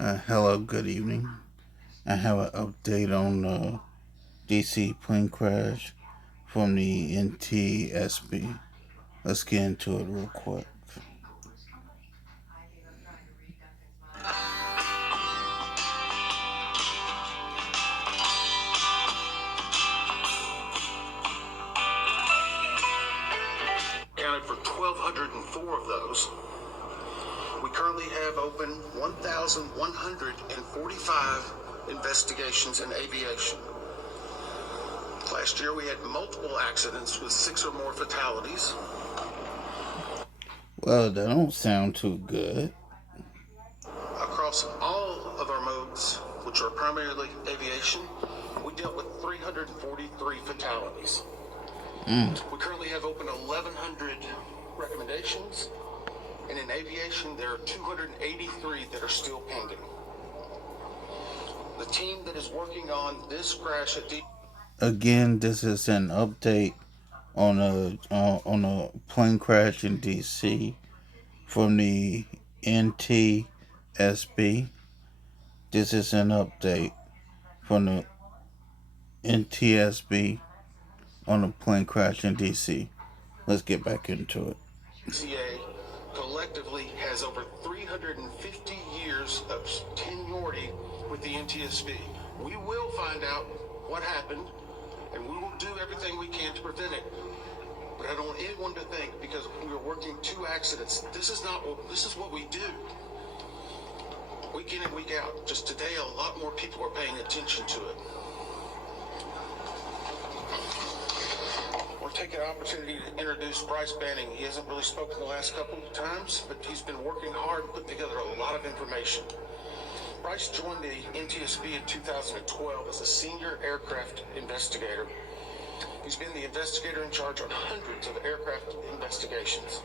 Hello, good evening. I have an update on the DC plane crash from the NTSB. Let's get into it real quick. Accounted for 1,204 of those. We currently have open 1,145 investigations in aviation. Last year we had multiple accidents with 6 or more fatalities. Well, that don't sound too good. Across all of our modes, which are primarily aviation, we dealt with 343 fatalities. We currently have open 1,100 recommendations, and in aviation there are 283 that are still pending. The team that is working on this crash at Again, this is an update on a plane crash in DC from the NTSB. This is an update from the NTSB on a plane crash in DC. Let's get back into it. DCA collectively has over 350 years of seniority with the NTSB. We will find out what happened, and we will do everything we can to prevent it. But I don't want anyone to think because we are working 2 accidents. This is what we do. Week in and week out. Just today, a lot more people are paying attention to it. We're taking an opportunity to introduce Bryce Banning. He hasn't really spoken the last couple of times, but he's been working hard, putting together a lot of information. Bryce joined the NTSB in 2012 as a senior aircraft investigator. He's been the investigator in charge on hundreds of aircraft investigations.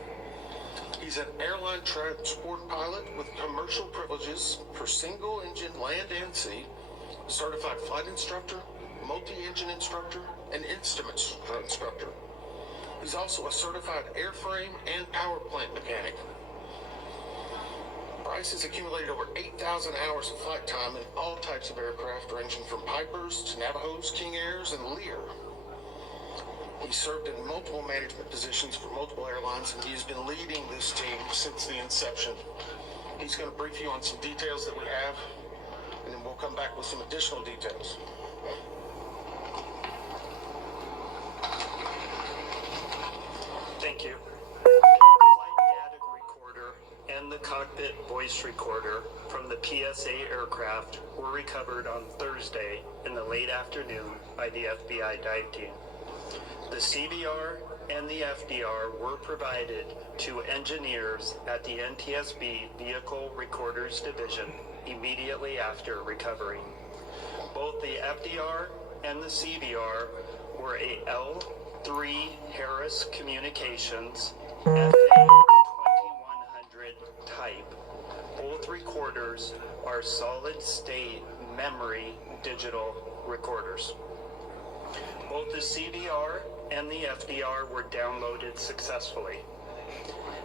He's an airline transport pilot with commercial privileges for single-engine land and sea, certified flight instructor, multi-engine instructor, and instrument instructor. He's also a certified airframe and power plant mechanic. Bryce has accumulated over 8,000 hours of flight time in all types of aircraft, ranging from Pipers to Navajos, King Airs, and Lear. He served in multiple management positions for multiple airlines, and he's been leading this team since the inception. He's going to brief you on some details that we have, and then we'll come back with some additional details. Thank you. Flight data recorder and the cockpit voice recorder from the PSA aircraft were recovered on Thursday in the late afternoon by the FBI dive team. The CVR and the FDR were provided to engineers at the NTSB Vehicle Recorders Division immediately after recovery. Both the FDR and the CVR were a L3 Harris Communications FA 2100 type. Both recorders are solid-state memory digital recorders. Both the CVR and the FDR were downloaded successfully.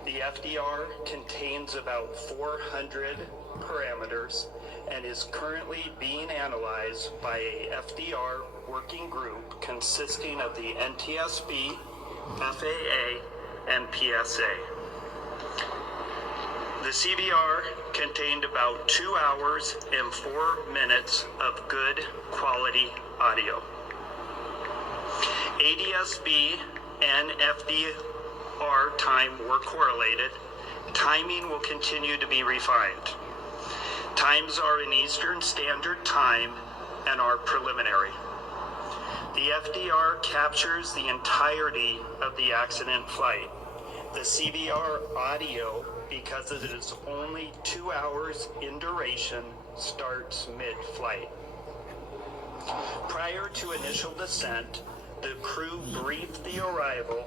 The FDR contains about 400 parameters and is currently being analyzed by a FDR working group consisting of the NTSB, FAA, and PSA. The CVR contained about 2 hours and 4 minutes of good quality audio. ADSB and FDR time were correlated. Timing will continue to be refined. Times are in Eastern Standard Time and are preliminary. The FDR captures the entirety of the accident flight. The CVR audio, because it is only 2 hours in duration, starts mid-flight. Prior to initial descent, the crew briefed the arrival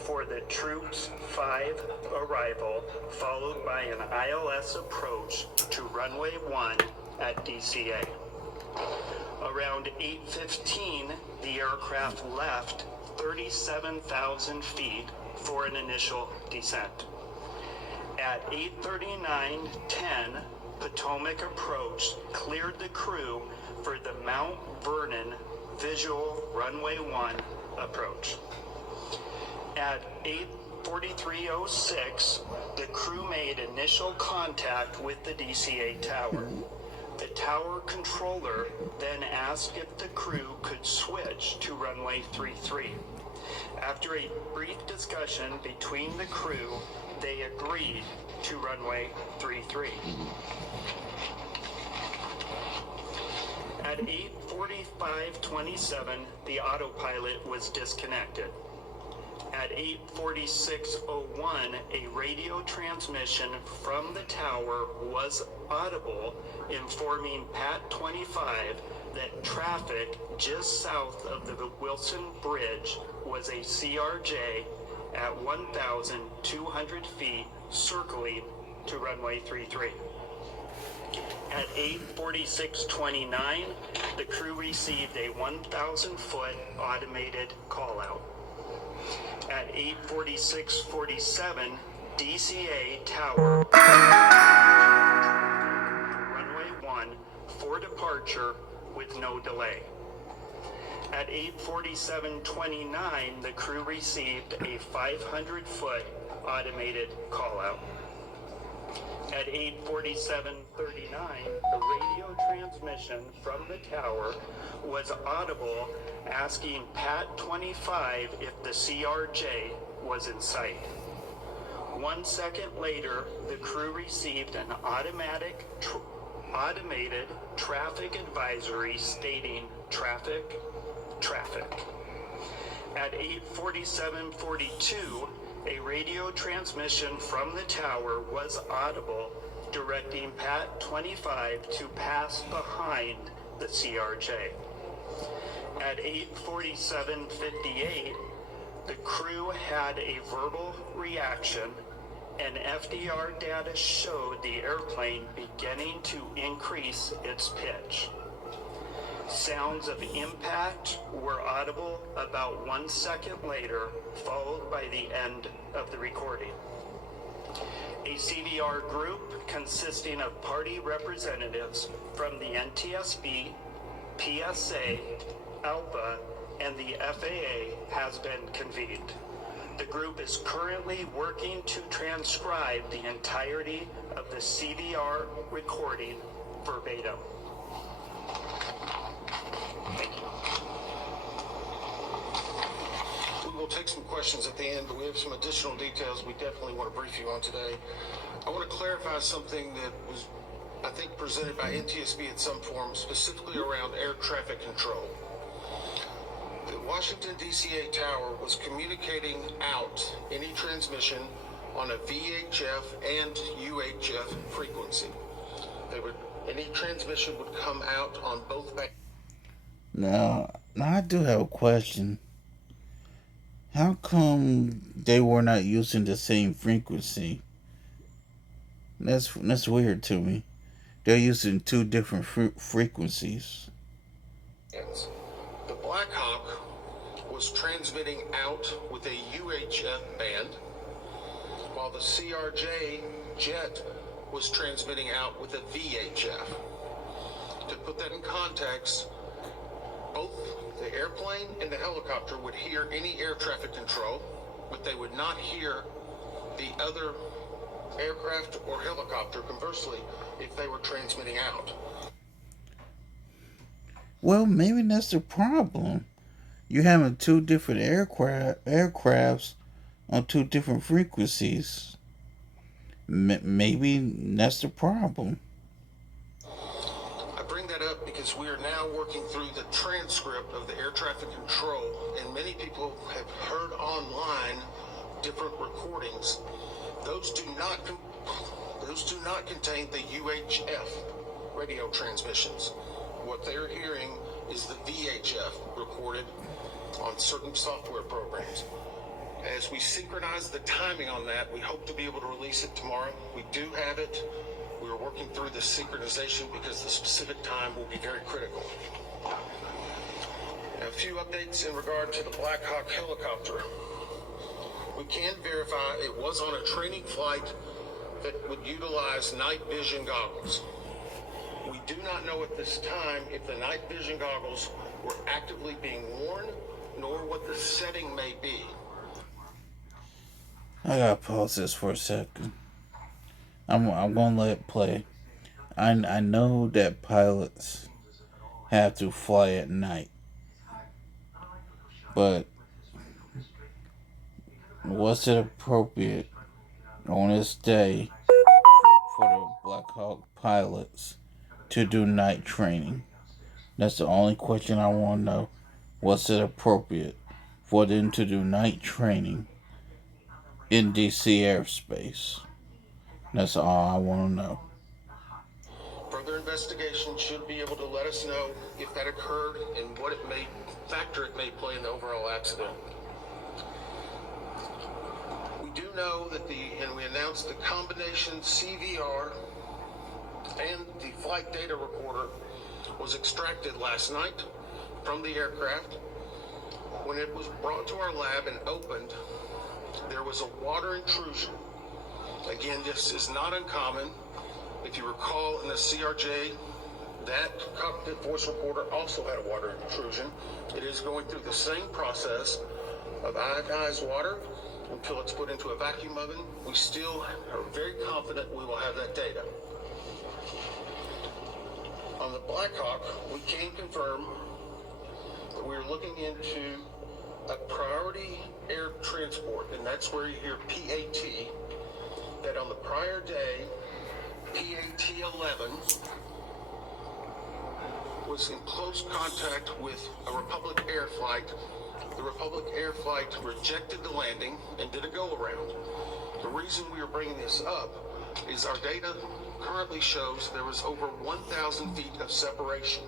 for the Troops 5 arrival, followed by an ILS approach to runway 1 at DCA. Around 8:15, the aircraft left 37,000 feet for an initial descent. At 8:39:10, Potomac approach cleared the crew for the Mount Vernon visual runway 1 approach. At 8:43:06, the crew made initial contact with the DCA tower. The tower controller then asked if the crew could switch to runway 33. After a brief discussion between the crew, they agreed to runway 33. At 8:45:27, the autopilot was disconnected. At 8:46:01, a radio transmission from the tower was audible, informing Pat 25 that traffic just south of the Wilson Bridge was a CRJ at 1,200 feet circling to runway 33. At 8:46:29, the crew received a 1,000-foot automated call-out. At 8:46:47, DCA tower runway 1 for departure with no delay. At 8:47:29, the crew received a 500-foot automated call-out. At 8:47:39, a radio transmission from the tower was audible asking Pat 25 if the CRJ was in sight. 1 second later, the crew received an automated traffic advisory stating traffic. At 8:47:42, a radio transmission from the tower was audible, directing Pat 25 to pass behind the CRJ. At 8:47:58, the crew had a verbal reaction, and FDR data showed the airplane beginning to increase its pitch. Sounds of impact were audible about 1 second later, followed by the end of the recording. A CVR group consisting of party representatives from the NTSB, PSA, ALPA, and the FAA has been convened. The group is currently working to transcribe the entirety of the CVR recording verbatim. Thank you. We will take some questions at the end, but we have some additional details we definitely want to brief you on today. I want to clarify something that was, I think, presented by NTSB in some form, specifically around air traffic control. The Washington DCA tower was communicating out any transmission on a VHF and UHF frequency. Any transmission would come out on both bands. Now I do have a question. How come they were not using the same frequency? That's weird to me. They're using two different frequencies. The Black Hawk was transmitting out with a UHF band, while the CRJ jet was transmitting out with a VHF. To put that in context, both the airplane and the helicopter would hear any air traffic control, but they would not hear the other aircraft or helicopter, conversely, if they were transmitting out. Well, maybe that's the problem. You're having two different aircrafts on two different frequencies. Maybe that's the problem. I bring that up because we are now working through the transcript of the air traffic control, and many people have heard online different recordings. Those do not contain the UHF radio transmissions. What they're hearing is the VHF recorded on certain software programs. As we synchronize the timing on that, we hope to be able to release it tomorrow. We do have it. We're working through the synchronization because the specific time will be very critical. A few updates in regard to the Black Hawk helicopter. We can verify it was on a training flight that would utilize night vision goggles. We do not know at this time if the night vision goggles were actively being worn, nor what the setting may be. I gotta pause this for a second. I'm gonna let it play. I know that pilots have to fly at night, but was it appropriate on this day for the Black Hawk pilots to do night training? That's the only question I want to know. Was it appropriate for them to do night training in DC airspace? That's all I want to know. Further investigation should be able to let us know if that occurred and what factor it may play in the overall accident. We do know that we announced the combination CVR and the flight data recorder was extracted last night from the aircraft. When it was brought to our lab and opened, there was a water intrusion. Again, this is not uncommon. If you recall in the CRJ, that cockpit voice recorder also had a water intrusion. It is going through the same process of ionized water until it's put into a vacuum oven. We still are very confident we will have that data. On the Black Hawk, we can confirm that we are looking into a priority air transport, and that's where you hear PAT, that on the prior day, PAT-11 was in close contact with a Republic Air flight. The Republic Air flight rejected the landing and did a go-around. The reason we are bringing this up is our data currently shows there was over 1,000 feet of separation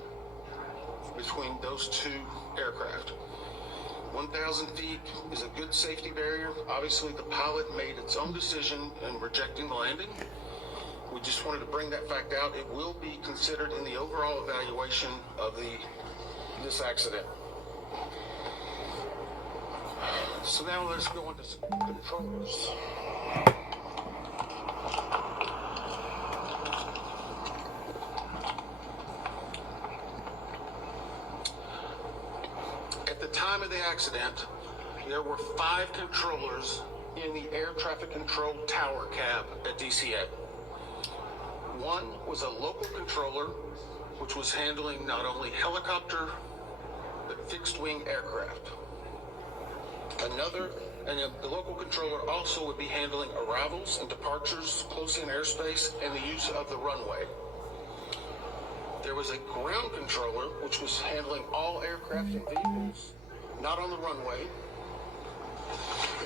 between those two aircraft. 1,000 feet is a good safety barrier. Obviously, the pilot made its own decision in rejecting the landing. We just wanted to bring that fact out. It will be considered in the overall evaluation of this accident. So now let's go into some controllers. At the time of the accident, there were 5 controllers in the air traffic control tower cab at DCA. One was a local controller, which was handling not only helicopter, but fixed-wing aircraft. The local controller also would be handling arrivals and departures close in airspace and the use of the runway. There was a ground controller, which was handling all aircraft and vehicles not on the runway.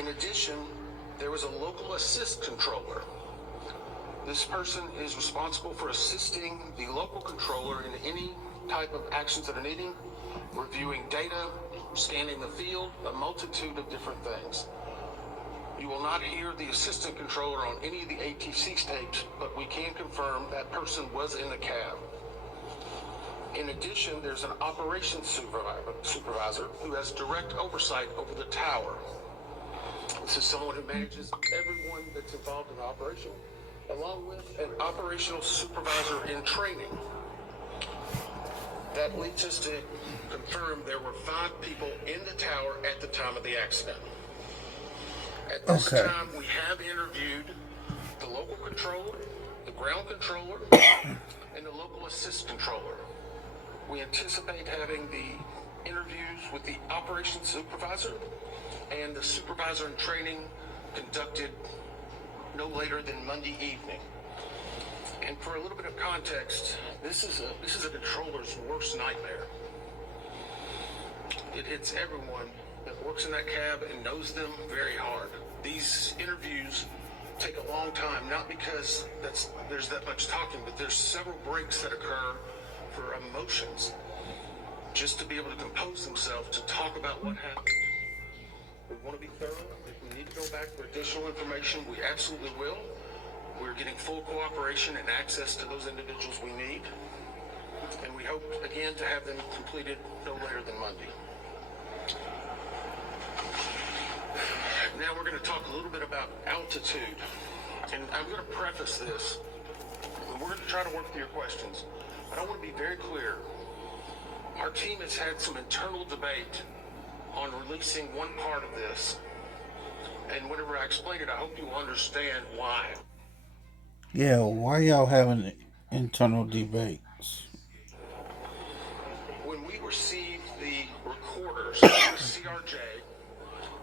In addition, there was a local assist controller. This person is responsible for assisting the local controller in any type of actions that are needing, reviewing data, scanning the field, a multitude of different things. You will not hear the assistant controller on any of the ATC tapes, but we can confirm that person was in the cab. In addition, there's an operations supervisor who has direct oversight over the tower. This is someone who manages everyone that's involved in the operation, along with an operational supervisor in training. That leads us to confirm there were 5 people in the tower at the time of the accident. At this time, we have interviewed the local controller, the ground controller, and the local assist controller. We anticipate having the interviews with the operations supervisor and the supervisor in training conducted no later than Monday evening. And for a little bit of context, this is a controller's worst nightmare. It hits everyone that works in that cab and knows them very hard. These interviews take a long time, not because there's that much talking, but there's several breaks that occur for emotions, just to be able to compose themselves to talk about what happened. We want to be thorough. If we need to go back for additional information, we absolutely will. We're getting full cooperation and access to those individuals we need. And we hope, again, to have them completed no later than Monday. Now we're going to talk a little bit about altitude. And I'm going to preface this, and we're going to try to work through your questions, but I want to be very clear. Our team has had some internal debate on releasing one part of this, and whenever I explain it, I hope you will understand why. Yeah, why y'all having internal debates? When we received the recorders from the CRJ,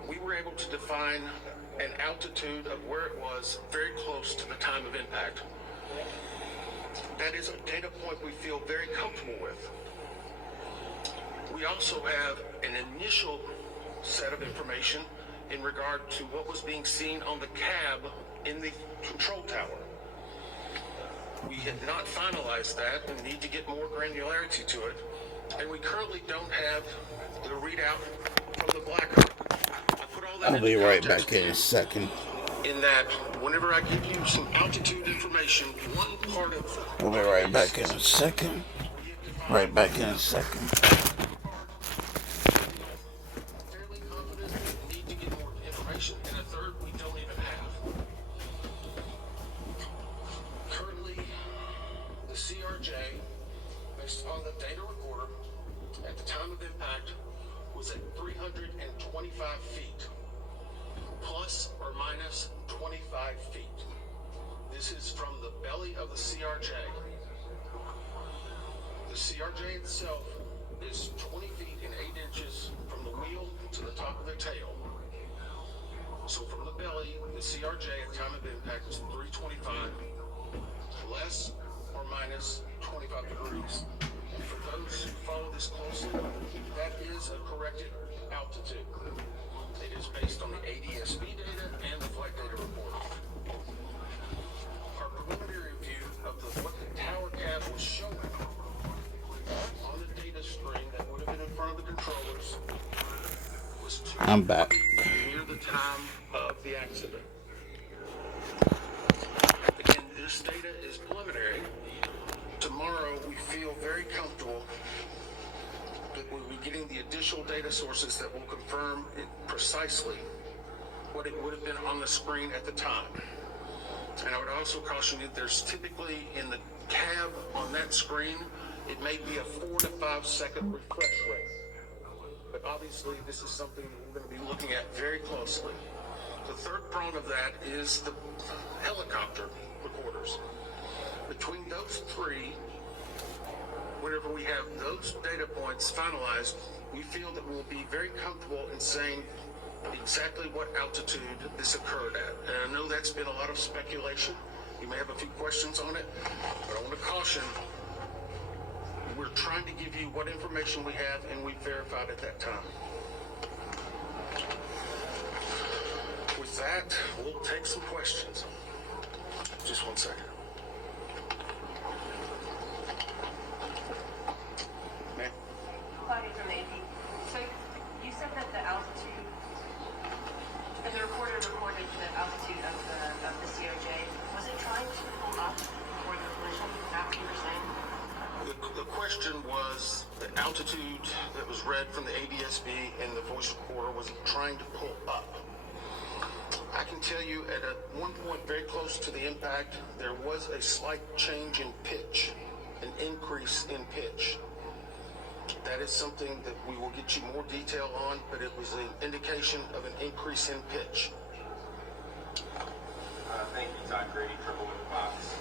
we were able to define an altitude of where it was very close to the time of impact. That is a data point we feel very comfortable with. We also have an initial set of information in regard to what was being seen on the cab in the control tower. We had not finalized that and need to get more granularity to it. And we currently don't have the readout from the Black Hawk. I'll put all that I'll be into right context back in a second. in that whenever I give you some altitude information, one part of I'll be right back in a second. Right back in a second. fairly confident we need to get more information, and a third we don't even have. Currently, the CRJ, based on the data recorder, at the time of impact, was at 325 feet, plus or minus 25 feet. This is from the belly of the CRJ. The CRJ itself is 20 feet and 8 inches from the wheel to the top of the tail. So from the belly, the CRJ at time of impact is 325, less or minus 25 degrees. And for those who follow this closely, that is a corrected altitude. It is based on the ADSB data and the flight data report. Our preliminary view of what the tower cab was showing on the data screen that would have been in front of the controllers was 2 I'm back. near the time of the accident. Again, this data is preliminary. Tomorrow, we feel very comfortable that we'll be getting the additional data sources that will confirm it precisely what it would have been on the screen at the time. And I would also caution you, there's typically in the cab on that screen, it may be a 4 to 5 second refresh rate. But obviously, this is something we're going to be looking at very closely. The third prong of that is the helicopter recorders. Between those three, whenever we have those data points finalized, we feel that we'll be very comfortable in saying exactly what altitude this occurred at. And I know that's been a lot of speculation. You may have a few questions on it, but I want to caution, we're trying to give you what information we have and we verified at that time. With that, we'll take some questions. Just one second. Ma'am? Claudia from AP. So you said that the altitude, and the recorder recorded the altitude of the COJ. Was it trying to pull up before the collision? Is that what you were saying? The question was the altitude that was read from the ADSB and the voice recorder, was it trying to pull up? I can tell you at one point very close to the impact, there was a slight change in pitch, an increase in pitch. That is something that we will get you more detail on, but it was an indication of an increase in pitch. Thank you, Todd Grady, Triple Wing Fox.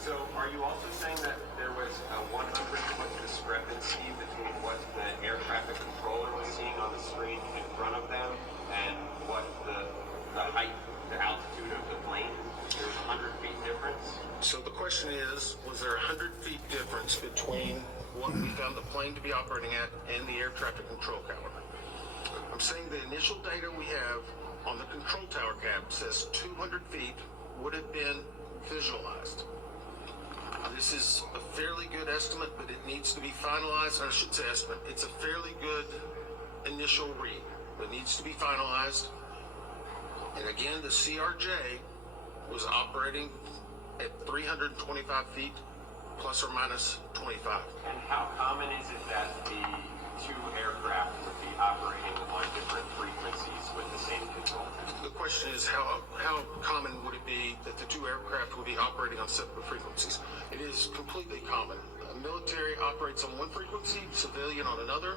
So are you also saying that there was a 100-foot discrepancy between what the air traffic controller was seeing on the screen in front of them and what the height, the altitude of the plane? There's a 100 feet difference? So the question is, was there a 100 feet difference between what we found the plane to be operating at and the air traffic control tower? I'm saying the initial data we have on the control tower cab says 200 feet would have been visualized. This is a fairly good estimate, but it needs to be finalized. I should say estimate. It's a fairly good initial read, but it needs to be finalized. And again, the CRJ was operating at 325 feet, plus or minus 25. And how common is it that the two aircraft would be operating on different frequencies with the same control? The question is how common would it be that the two aircraft would be operating on separate frequencies? It is completely common. Military operates on one frequency, civilian on another.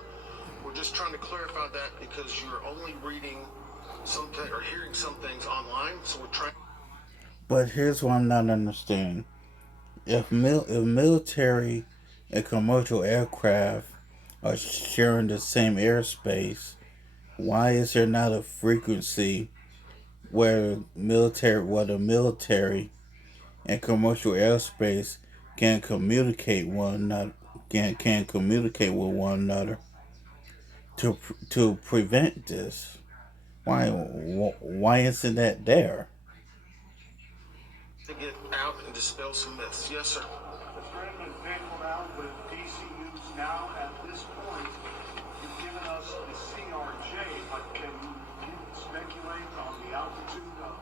We're just trying to clarify that because you're only reading something or hearing some things online, so we're trying. But here's what I'm not understanding. If military and commercial aircraft are sharing the same airspace, why is there not a frequency where the military and commercial airspace can communicate can communicate with one another to prevent this? Why isn't that there? To get out and dispel some myths. Yes, sir. Mr. Redmond, faithful now with DC News Now. At this point, you've given us the CRJ, but can you speculate on the altitude of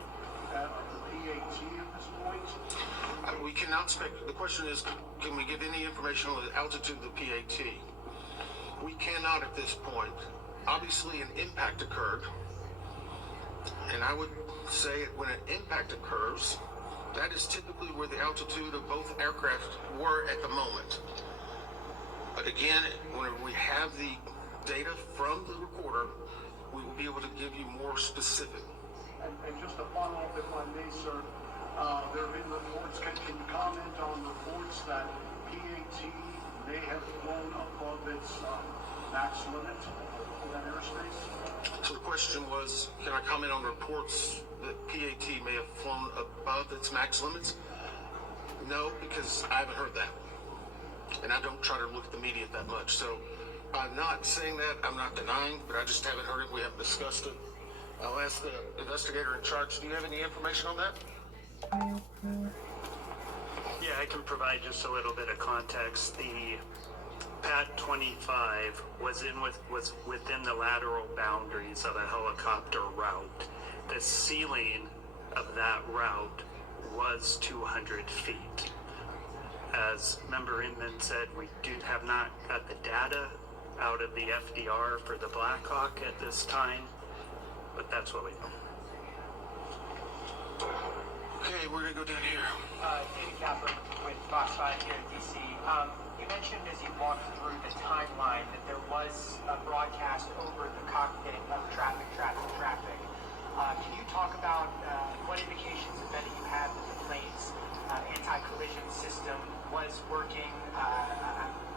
the PAT at this point? We cannot speculate. The question is, can we give any information on the altitude of the PAT? We cannot at this point. Obviously, an impact occurred, and I would say when an impact occurs, that is typically where the altitude of both aircraft were at the moment. But again, whenever we have the data from the recorder, we will be able to give you more specific. And just to follow up, if I may, sir, there have been reports, can you comment on reports that PAT may have flown above its max limit in that airspace? So the question was, can I comment on reports that PAT may have flown above its max limits? No, because I haven't heard that. And I don't try to look at the media that much. So I'm not saying that, I'm not denying, but I just haven't heard it. We haven't discussed it. I'll ask the investigator in charge. Do you have any information on that? Yeah, I can provide just a little bit of context. The PAT 25 was within the lateral boundaries of a helicopter route. The ceiling of that route was 200 feet. As Member Inman said, we have not got the data out of the FDR for the Black Hawk at this time, but that's what we know. Okay, we're gonna go down here. David Kaplan with Fox 5 here in DC. You mentioned as you walked through the timeline that there was a broadcast over the cockpit of traffic. Can you talk about what indications, if any, you have that the plane's anti-collision system was working?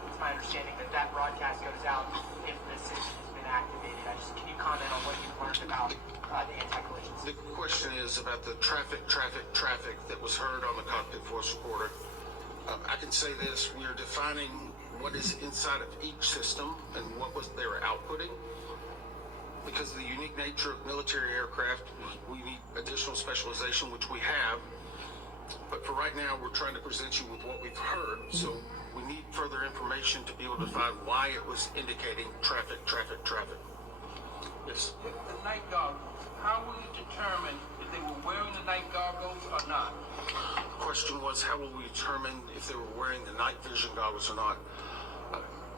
It's my understanding that broadcast goes out if the system has been activated. Can you comment on what you've learned about the anti-collision system? The question is about the traffic that was heard on the cockpit voice recorder. I can say this, we are defining what is inside of each system and what was they were outputting. Because of the unique nature of military aircraft, we need additional specialization, which we have. But for right now, we're trying to present you with what we've heard. So we need further information to be able to find why it was indicating traffic. Yes. The night goggles, how will you determine if they were wearing the night goggles or not? The question was, how will we determine if they were wearing the night vision goggles or not?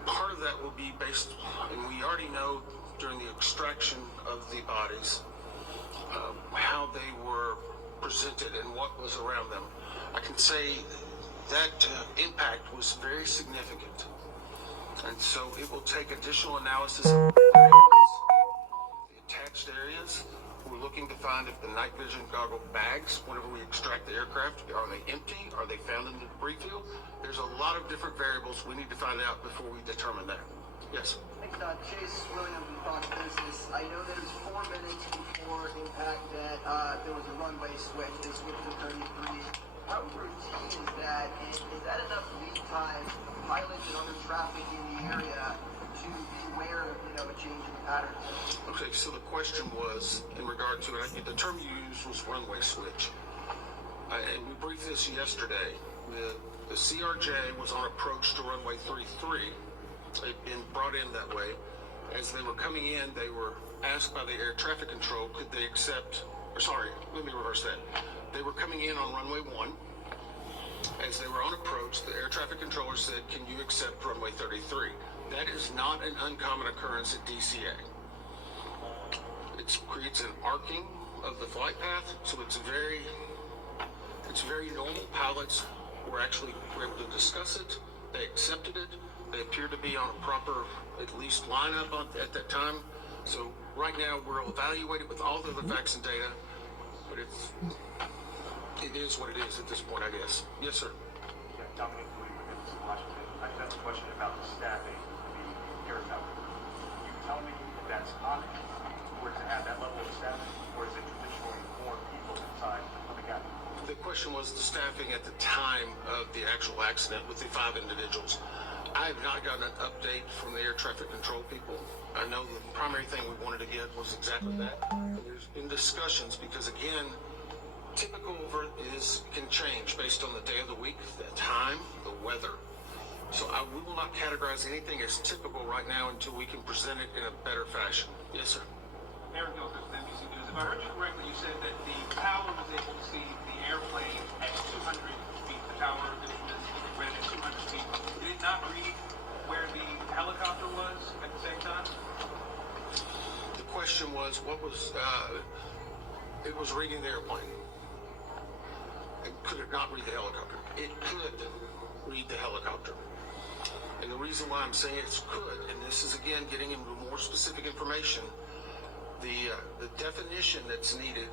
Part of that will be based, and we already know during the extraction of the bodies, how they were presented and what was around them. I can say that impact was very significant. And so it will take additional analysis of the attached areas. We're looking to find if the night vision goggle bags, whenever we extract the aircraft, are they empty? Are they found in the debris field? There's a lot of different variables we need to find out before we determine that. Yes. Thanks, Chase William from Fox Business. I know that it was 4 minutes before impact that there was a runway switch. They switched to 33. How routine is that? And is that enough lead time for pilots and other traffic in the area to be aware of, a change in pattern? Okay, so the question was in regard to, and the term you used was runway switch. And we briefed this yesterday. The CRJ was on approach to runway 33. They'd been brought in that way. As they were coming in, they were asked by the air traffic control, could they accept, let me reverse that. They were coming in on runway 1. As they were on approach, the air traffic controller said, can you accept runway 33? That is not an uncommon occurrence at DCA. It creates an arcing of the flight path, so it's very normal. Pilots were able to discuss it. They accepted it. They appear to be on a proper, at least, lineup at that time. So right now we're evaluating with all the other facts and data, but it is what it is at this point, I guess. Yes, sir. Yeah, Dominic Lee with Washington. I just have a question about the staffing of the helicopter. You tell me if that's optional, or does it have that level of staffing, or is it traditionally more people inside of the cabin? The question was the staffing at the time of the actual accident with the 5 individuals. I have not gotten an update from the air traffic control people. I know the primary thing we wanted to get was exactly that. And there's been discussions because, again, typical can change based on the day of the week, the time, the weather. So we will not categorize anything as typical right now until we can present it in a better fashion. Yes, sir. Eric Gilchrist, NBC News. If I heard you correctly, you said that the tower was able to see the airplane at 200 feet. The tower was read at 200 feet. Did it not read where the helicopter was at the same time? The question was, it was reading the airplane. Could it not read the helicopter? It could read the helicopter. And the reason why I'm saying it could, and this is again getting into more specific information, the definition that's needed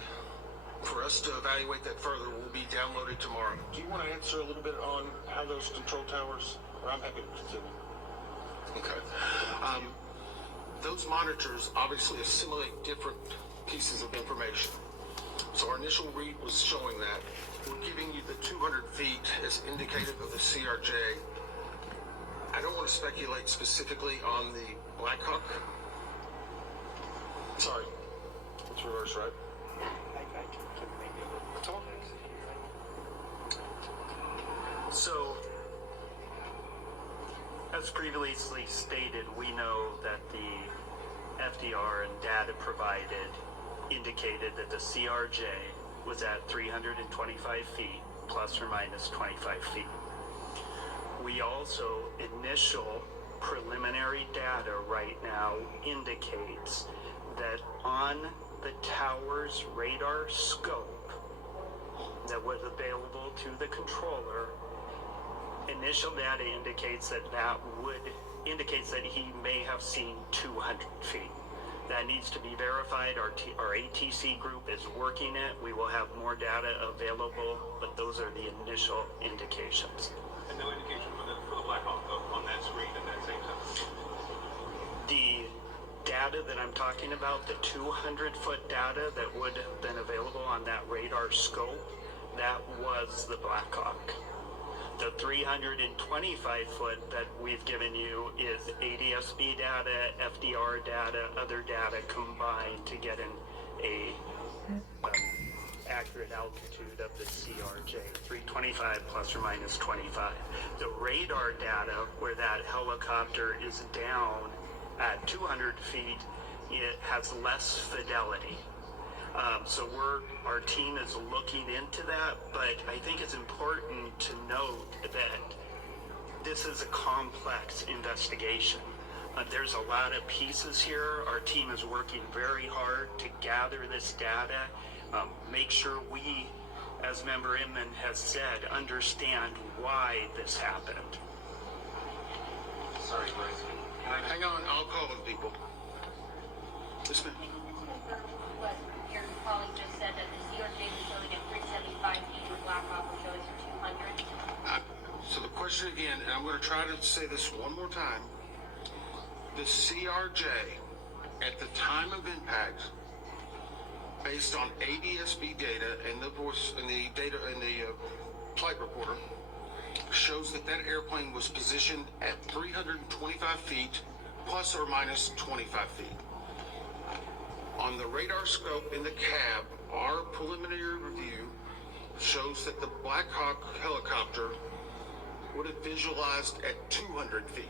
for us to evaluate that further will be downloaded tomorrow. Do you want to answer a little bit on how those control towers, or I'm happy to continue. Okay. Those monitors obviously assimilate different pieces of information. So our initial read was showing that. We're giving you the 200 feet as indicative of the CRJ. I don't want to speculate specifically on the Black Hawk. Sorry. It's reverse, right? So, as previously stated, we know that the FDR and data provided indicated that the CRJ was at 325 feet, plus or minus 25 feet. We also, initial preliminary data right now indicates that on the tower's radar scope that was available to the controller, initial data indicates that he may have seen 200 feet. That needs to be verified. Our ATC group is working it. We will have more data available, but those are the initial indications. And no indication for the Black Hawk on that screen at that same time? The data that I'm talking about, the 200-foot data that would have been available on that radar scope, that was the Black Hawk. The 325-foot that we've given you is ADSB data, FDR data, other data combined to get a accurate altitude of the CRJ, 325 plus or minus 25. The radar data, where that helicopter is down at 200 feet, it has less fidelity. So our team is looking into that, but I think it's important to note that this is a complex investigation. There's a lot of pieces here. Our team is working very hard to gather this data, make sure we, as Member Inman has said, understand why this happened. Sorry, Bryce. Hang on, I'll call them people. Yes, ma'am. What your colleague just said, that the CRJ was showing at 375 feet, the Black Hawk was showing at 200. So the question again, and I'm going to try to say this one more time. The CRJ, at the time of impact, based on ADSB data and the flight reporter, shows that airplane was positioned at 325 feet, plus or minus 25 feet. On the radar scope in the cab, our preliminary review shows that the Black Hawk helicopter would have visualized at 200 feet.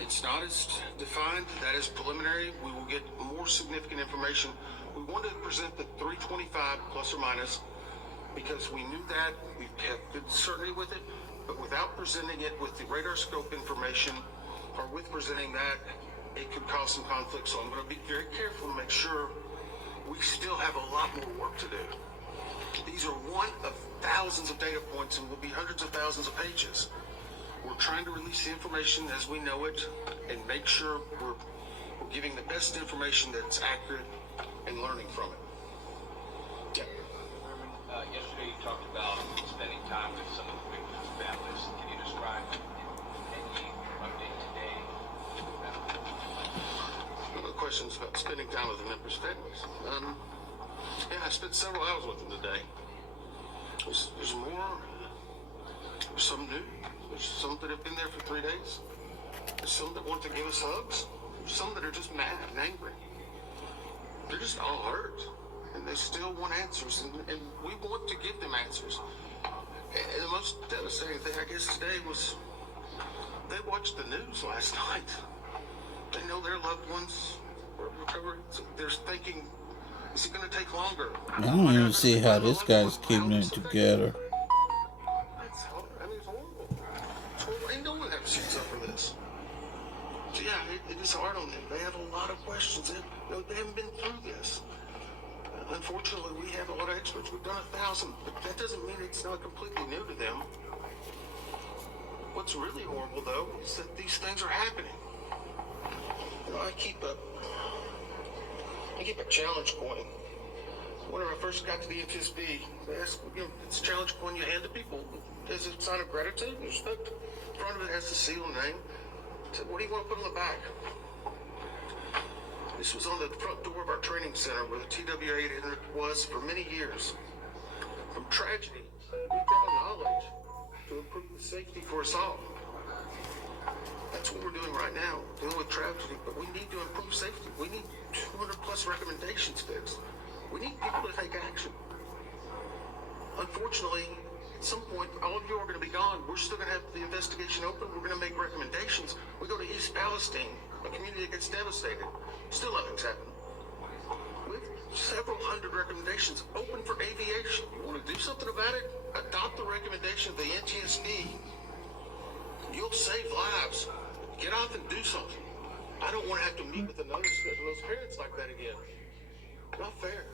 It's not as defined. That is preliminary. We will get more significant information. We wanted to present the 325 plus or minus because we knew that. We have good certainty with it, but with without presenting it with the radar scope information, or with presenting that, it could cause some conflict. So I'm going to be very careful to make sure we still have a lot more work to do. These are one of thousands of data points and will be hundreds of thousands of pages. We're trying to release the information as we know it and make sure we're giving the best information that's accurate and learning from it. Yeah. Yesterday you talked about spending time with some of the victims' families. Can you describe any update today? One of the questions about spending time with the members' families. Yeah, I spent several hours with them today. There's more. There's some new. There's some that have been there for 3 days. There's some that want to give us hugs. There's some that are just mad and angry. They're just all hurt. And they still want answers. And we want to give them answers. And the most devastating thing, I guess, today was they watched the news last night. They know their loved ones were recovered. So they're thinking, is it going to take longer? I don't even see how this guy's keeping it together. It's hard. I mean, it's horrible. It's horrible. And no one ever sees up for this. So yeah, it is hard on them. They have a lot of questions. They haven't been through this. Unfortunately, we have a lot of experts. We've done 1,000, but that doesn't mean it's not completely new to them. What's really horrible, though, is that these things are happening. I keep a challenge coin. When I first got to the NTSB, they asked, it's a challenge coin you hand to people as a sign of gratitude and respect. In front of it has the seal and name. I said, what do you want to put on the back? This was on the front door of our training center where the TWA was for many years. From tragedy, we draw knowledge to improve the safety for us all. That's what we're doing right now, dealing with tragedy, but we need to improve safety. We need 200 plus recommendations fixed. We need people to take action. Unfortunately, at some point, all of you are going to be gone. We're still going to have the investigation open. We're going to make recommendations. We go to East Palestine, a community that gets devastated. Still nothing's happened. We have several hundred recommendations open for aviation. You want to do something about it? Adopt the recommendation of the NTSB. You'll save lives. Get off and do something. I don't want to have to meet with those parents like that again. Not fair.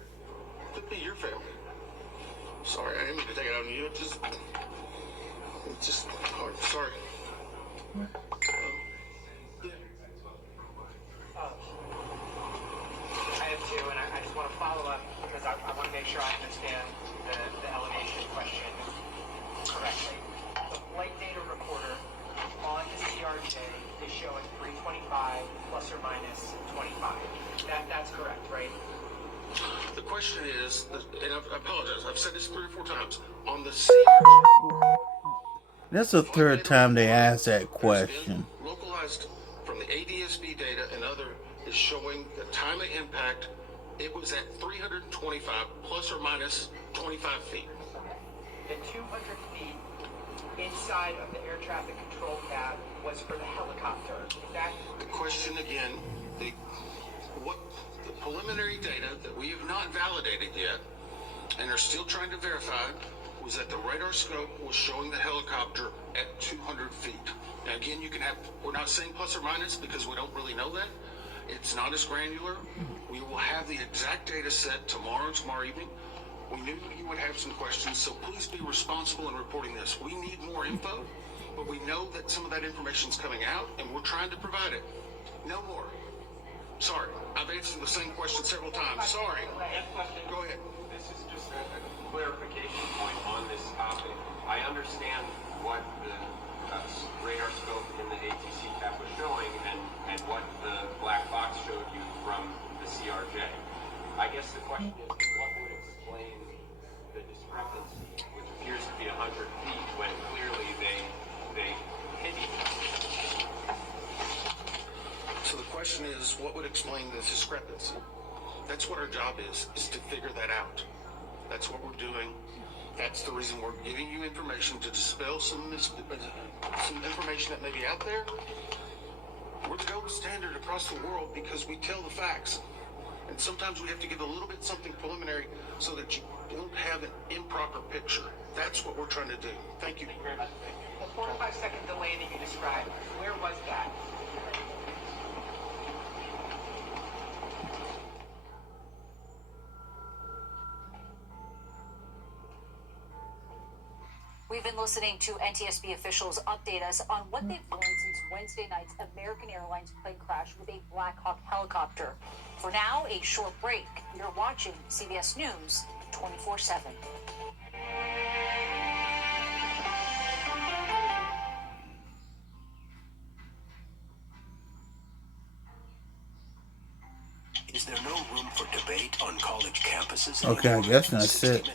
Could be your family. Sorry, I didn't mean to take it out on you. It's just hard. Sorry. I have two, and I just want to follow up because I want to make sure I understand the elevation question correctly. The flight data recorder on the CRJ is showing 325 plus or minus 25. That's correct, right? The question is, and I apologize, I've said this 3 or 4 times, on the CRJ. That's the third time they asked that question. Localized from the ADSB data and other is showing the time of impact. It was at 325 plus or minus 25 feet. The 200 feet inside of the air traffic control cab was for the helicopter. Is that The question again, the preliminary data that we have not validated yet and are still trying to verify was that the radar scope was showing the helicopter at 200 feet. Now again, we're not saying plus or minus because we don't really know that. It's not as granular. We will have the exact data set tomorrow evening. We knew you would have some questions, so please be responsible in reporting this. We need more info, but we know that some of that information is coming out, and we're trying to provide it. No more. Sorry, I've answered the same question several times. Sorry. Go ahead. This is just a clarification point on this topic. I understand what the radar scope in the ATC cap was showing and what the black box showed you from the CRJ. I guess the question is, what would explain the discrepancy, which appears to be 100 feet, when clearly they hit each other? So the question is, what would explain this discrepancy? That's what our job is to figure that out. That's what we're doing. That's the reason we're giving you information to dispel some information that may be out there. We're the gold standard across the world because we tell the facts. And sometimes we have to give a little bit something preliminary so that you don't have an improper picture. That's what we're trying to do. Thank you. Before listening to NTSB officials update us on what they've learned since Wednesday night's American Airlines plane crash with a Black Hawk helicopter. For now, a short break. You're watching CBS News 24/7. Is there no room for debate on college campuses? Okay, I guess that's it.